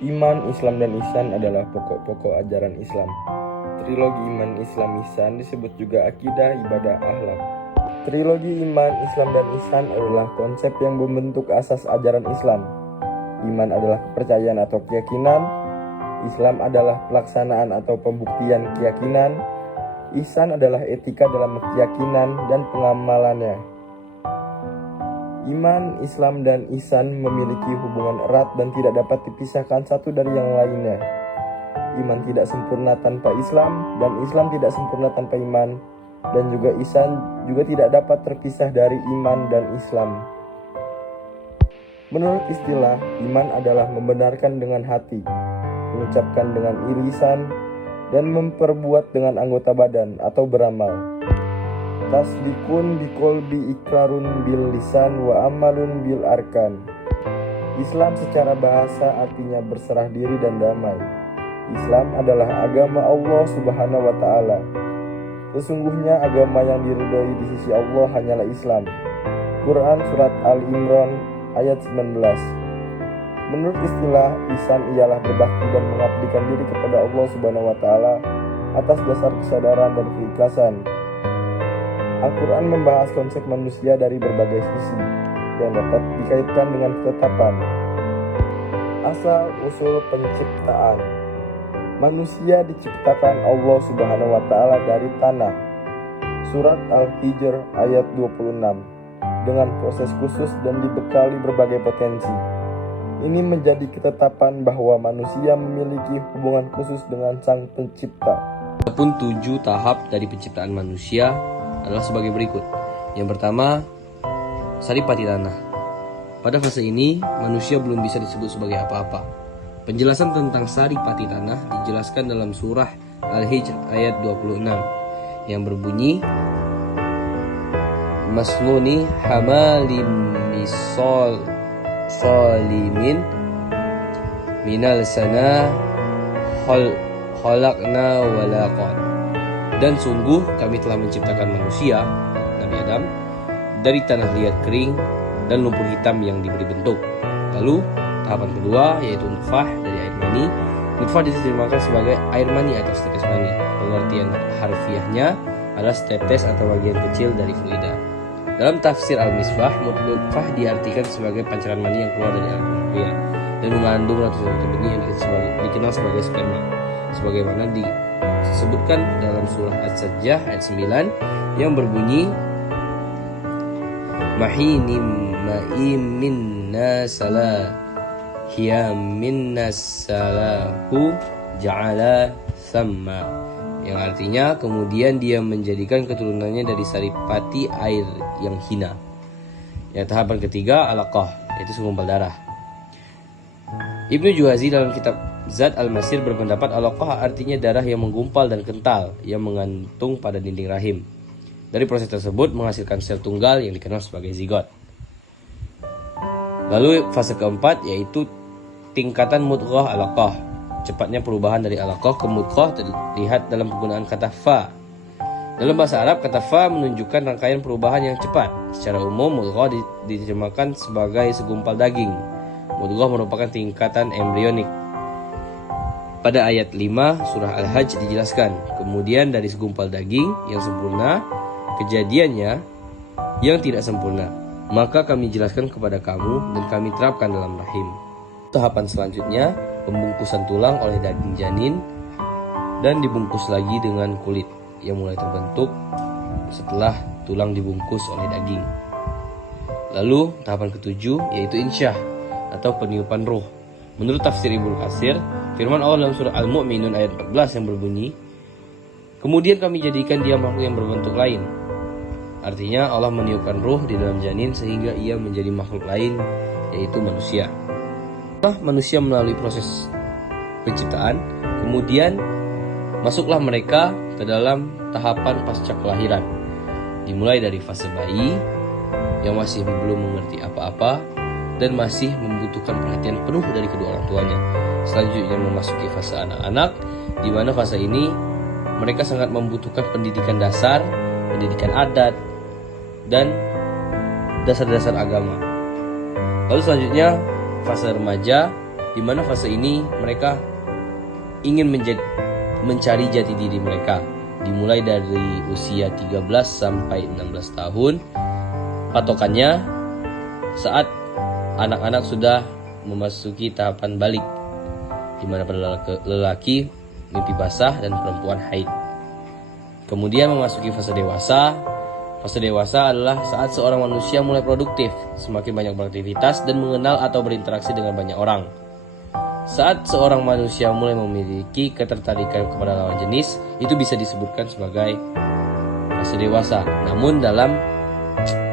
Iman, Islam, dan Ihsan adalah pokok-pokok ajaran Islam. Trilogi Iman, Islam, Ihsan disebut juga akidah, ibadah, akhlak. Trilogi Iman, Islam, dan Ihsan adalah konsep yang membentuk asas ajaran Islam. Iman adalah kepercayaan atau keyakinan, Islam adalah pelaksanaan atau pembuktian keyakinan, Ihsan adalah etika dalam keyakinan dan pengamalannya. Iman, Islam, dan Ihsan memiliki hubungan erat dan tidak dapat dipisahkan satu dari yang lainnya. Iman tidak sempurna tanpa Islam, dan Islam tidak sempurna tanpa iman, dan juga Ihsan juga tidak dapat terpisah dari iman dan Islam. Menurut istilah, iman adalah membenarkan dengan hati, mengucapkan dengan lisan, dan memperbuat dengan anggota badan atau beramal. Tasdikun biqolbi ikrarun bil lisan wa amalun bil arkan. Islam secara bahasa artinya berserah diri dan damai. Islam adalah agama Allah Subhanahu wa Ta'ala. Sesungguhnya agama yang diridhoi di sisi Allah hanyalah Islam. Quran Surat Al-Imran ayat 19. Menurut istilah, ihsan ialah berbakti dan mengabdikan diri kepada Allah Subhanahu wa Ta'ala atas dasar kesadaran dan keikhlasan. Al-Quran membahas konsep manusia dari berbagai sisi yang dapat dikaitkan dengan ketetapan. Asal-usul penciptaan. Manusia diciptakan Allah Subhanahu wa Ta'ala dari tanah. Surat Al-Hijr ayat 26. Dengan proses khusus dan dibekali berbagai potensi. Ini menjadi ketetapan bahwa manusia memiliki hubungan khusus dengan Sang Pencipta. Adapun 7 tahap dari penciptaan manusia adalah sebagai berikut. Yang pertama, saripati tanah. Pada fase ini, manusia belum bisa disebut sebagai apa-apa. Penjelasan tentang saripati tanah dijelaskan dalam surah Al-Hijr ayat 26 yang berbunyi, Masnuni hamalim misol salimin minal sana khalaqna walaqad. Dan sungguh kami telah menciptakan manusia, Nabi Adam, dari tanah liat kering dan lumpur hitam yang diberi bentuk. Lalu tahapan kedua yaitu nutfah dari air mani. Nutfah diterjemahkan sebagai air mani atau setetes mani. Pengertian harfiahnya adalah setetes atau bagian kecil dari fluida. Dalam tafsir Al-Misbah, nutfah diartikan sebagai pancaran mani yang keluar dari alam pria dan mengandung ratusan benih yang dikenal sebagai sperma, sebagaimana disebutkan dalam surah As-Sajdah ayat 9 yang berbunyi, Mahinim minna salah hiya minna salahu ja'ala thamma, yang artinya kemudian dia menjadikan keturunannya dari saripati air yang hina. Yang tahapan ketiga alaqah, yaitu segumpal darah. Ibnu Juwazi dalam kitab Zad Al-Masir berpendapat alaqah artinya darah yang menggumpal dan kental yang menggantung pada dinding rahim. Dari proses tersebut menghasilkan sel tunggal yang dikenal sebagai zigot. Lalu fase keempat yaitu tingkatan mudghah alaqah. Cepatnya perubahan dari alaqah ke mudghah terlihat dalam penggunaan kata fa. Dalam bahasa Arab, kata fa menunjukkan rangkaian perubahan yang cepat. Secara umum, mudghah diterjemahkan sebagai segumpal daging. Mudghah merupakan tingkatan embrionik. Pada ayat 5 surah Al-Hajj dijelaskan, kemudian dari segumpal daging yang sempurna, kejadiannya yang tidak sempurna, maka kami jelaskan kepada kamu dan kami terapkan dalam rahim. Tahapan selanjutnya, pembungkusan tulang oleh daging janin dan dibungkus lagi dengan kulit yang mulai terbentuk setelah tulang dibungkus oleh daging. Lalu tahapan ketujuh yaitu insyah atau peniupan ruh. Menurut tafsir Ibnu Katsir, firman Allah dalam surah Al-Mu'minun ayat 14 yang berbunyi, kemudian kami jadikan dia makhluk yang berbentuk lain. Artinya Allah meniupkan ruh di dalam janin sehingga ia menjadi makhluk lain, yaitu manusia. Setelah manusia melalui proses penciptaan, kemudian masuklah mereka ke dalam tahapan pasca kelahiran. Dimulai dari fase bayi yang masih belum mengerti apa-apa dan masih membutuhkan perhatian penuh dari kedua orang tuanya. Selanjutnya memasuki fase anak-anak, di mana fase ini mereka sangat membutuhkan pendidikan dasar, pendidikan adat, dan dasar-dasar agama. Lalu selanjutnya fase remaja, di mana fase ini mereka ingin mencari jati diri mereka. Dimulai dari usia 13 sampai 16 tahun. Patokannya saat anak-anak sudah memasuki tahapan balik, di mana pada lelaki mimpi basah dan perempuan haid. Kemudian memasuki fase dewasa. Fase dewasa adalah saat seorang manusia mulai produktif, semakin banyak beraktivitas dan mengenal atau berinteraksi dengan banyak orang. Saat seorang manusia mulai memiliki ketertarikan kepada lawan jenis, itu bisa disebutkan sebagai fase dewasa. Namun dalam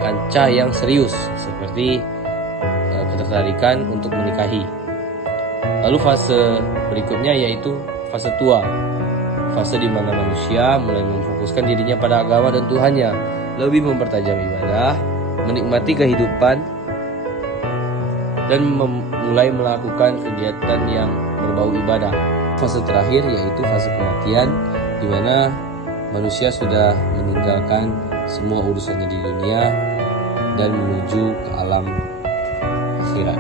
kancah yang serius, seperti ketertarikan untuk menikahi. Lalu fase berikutnya yaitu fase tua. Fase di mana manusia mulai memfokuskan dirinya pada agama dan Tuhannya, lebih mempertajam ibadah, menikmati kehidupan, dan mulai melakukan kegiatan yang berbau ibadah. Fase terakhir yaitu fase kematian, di mana manusia sudah meninggalkan semua urusannya di dunia dan menuju ke alam akhirat.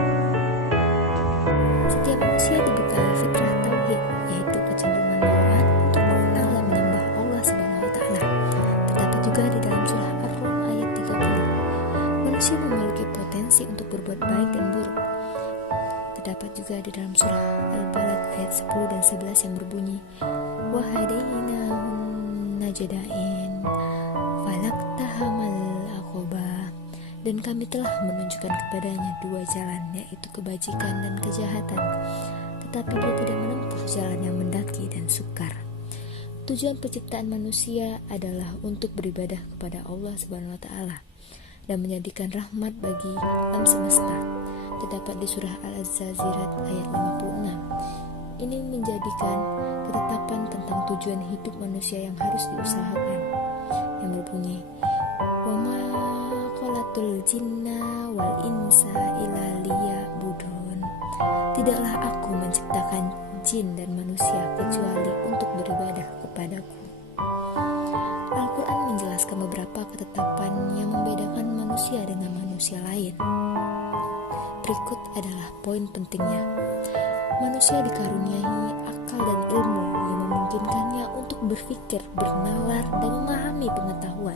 Setiap manusia dibekali fitrah tauhid, yaitu kecenderungan bawaan untuk mengenal dan menyembah Allah Subhanahu wa taala. Terdapat juga di dalam surah Ar-Rum ayat 30. Manusia memiliki potensi untuk berbuat baik dan buruk. Terdapat juga di dalam surah Al-Balad ayat 10 dan 11 yang berbunyi, wa hadainahun najdain falaqtahamal aqabah, dan kami telah menunjukkan kepadanya dua jalan, yaitu kebajikan dan kejahatan, tetapi dia tidak menempuh jalan yang mendaki dan sukar. Tujuan penciptaan manusia adalah untuk beribadah kepada Allah Subhanahu wa taala dan menjadikan rahmat bagi alam semesta. Terdapat di surah Al-Zazirat ayat 56. Ini menjadikan ketetapan tentang tujuan hidup manusia yang harus diusahakan, yang berbunyi, wa ma khalaqtul jinna wal insa illa liya'budun. Tidaklah aku menciptakan jin dan manusia kecuali untuk beribadah kepadaku. Al-Quran menjelaskan beberapa ketetapan yang membedakan manusia dengan manusia lain. Berikut adalah poin pentingnya. Manusia dikaruniai akal dan ilmu yang memungkinkannya untuk berpikir, bernalar, dan memahami pengetahuan.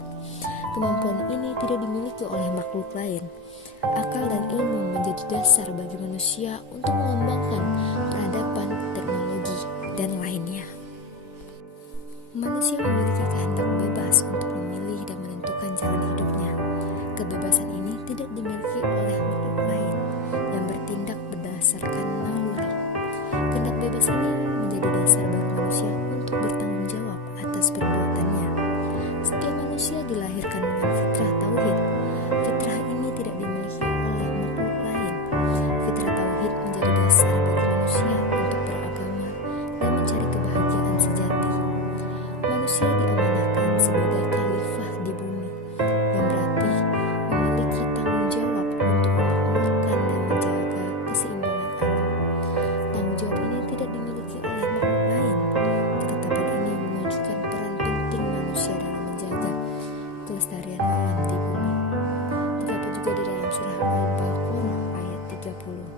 Kemampuan ini tidak dimiliki oleh makhluk lain. Akal dan ilmu menjadi dasar bagi manusia untuk mengembangkan peradaban, teknologi, dan lainnya. Manusia memiliki kehendak bebas untuk memilih dan menentukan jalan hidupnya. Kebebasan ini tidak dimiliki oleh makhluk lain yang bertindak berdasarkan naluri. Kehendak bebas ini menjadi dasar bagi manusia untuk bertanggung jawab atas perbuatannya. Setiap manusia dilahirkan dengan fitrah tauhid. Fitrah ini tidak dimiliki oleh makhluk lain. Fitrah tauhid menjadi dasar bagi manusia untuk beragama dan mencari kebahagiaan sejati. Manusia diamanahkan sebagai khalifah di bumi, yang berarti memiliki tanggung jawab untuk memakmurkan dan menjaga keseimbangan alam. Tanggung jawab ini tidak dimiliki oleh makhluk lain. Ketetapan ini menunjukkan peran penting manusia dalam menjaga kelestarian alam di bumi. Terdapat juga di dalam surah Al-Baqarah ayat 30.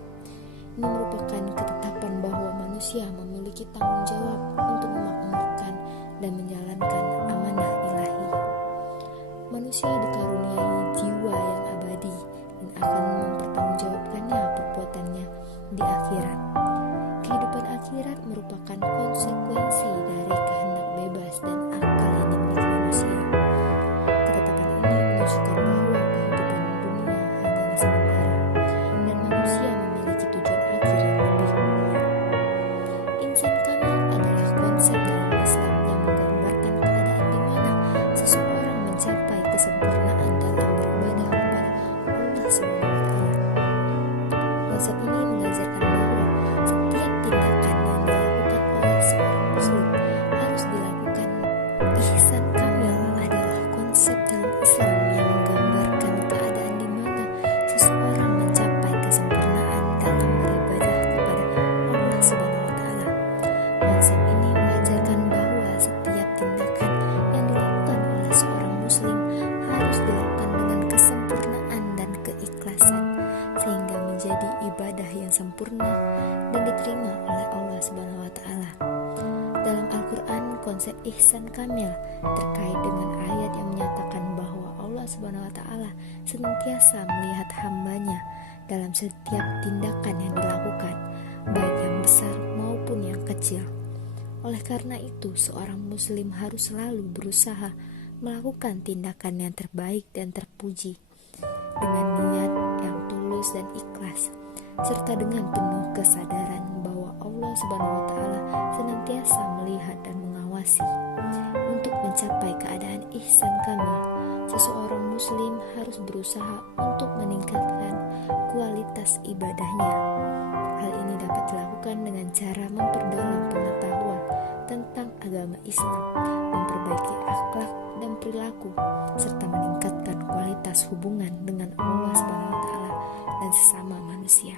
Ini merupakan ketetapan bahwa manusia memiliki tanggung jawab untuk memakmurkan dan menjalankan amanah ilahi. Manusia dikaruniai jiwa yang abadi dan akan mempertanggungjawabkannya perbuatannya di akhirat. Kehidupan akhirat merupakan konsekuensi dari kehendak bebas dan akal yang dimiliki manusia. Ketetapan ini menunjukkan bahwa kehidupan dunia hanyalah sementara dan manusia memiliki tujuan akhir yang lebih mulia. Insan kamil adalah konsep dalam Islam yang menggambarkan keadaan di mana seseorang mencapai kesempurnaan dalam beribadah kepada Allah Subhanahu wa taala. Konsep ini mengajarkan bahwa setiap tindakan yang dilakukan oleh seorang muslim harus dilakukan. Ihsan kamil adalah konsep dalam Islam yang menggambarkan keadaan di mana seseorang mencapai kesempurnaan dalam beribadah kepada Allah Subhanahu wa taala. Konsep ini mengajarkan bahwa setiap tindakan yang dilakukan oleh seorang muslim harus dilakukan dengan kesempurnaan dan keikhlasan, sehingga menjadi menjadi ibadah yang sempurna dan diterima oleh Allah Subhanahu wa taala. Dalam Al-Qur'an, konsep ihsan kamil terkait dengan ayat yang menyatakan bahwa Allah Subhanahu wa taala senantiasa melihat hambanya dalam setiap tindakan yang dilakukan, baik yang besar maupun yang kecil. Oleh karena itu, seorang muslim harus selalu berusaha melakukan tindakan yang terbaik dan terpuji dengan niat yang tulus dan ikhlas, serta dengan penuh kesadaran bahwa Allah Subhanahu wa taala senantiasa melihat dan mengawasi. Untuk mencapai keadaan ihsan kamil, seseorang muslim harus berusaha untuk meningkatkan kualitas ibadahnya. Hal ini dapat dilakukan dengan cara memperdalam pengetahuan tentang agama Islam, memperbaiki akhlak dan perilaku, serta meningkatkan kualitas hubungan dengan Allah Subhanahu wa taala dan sesama manusia.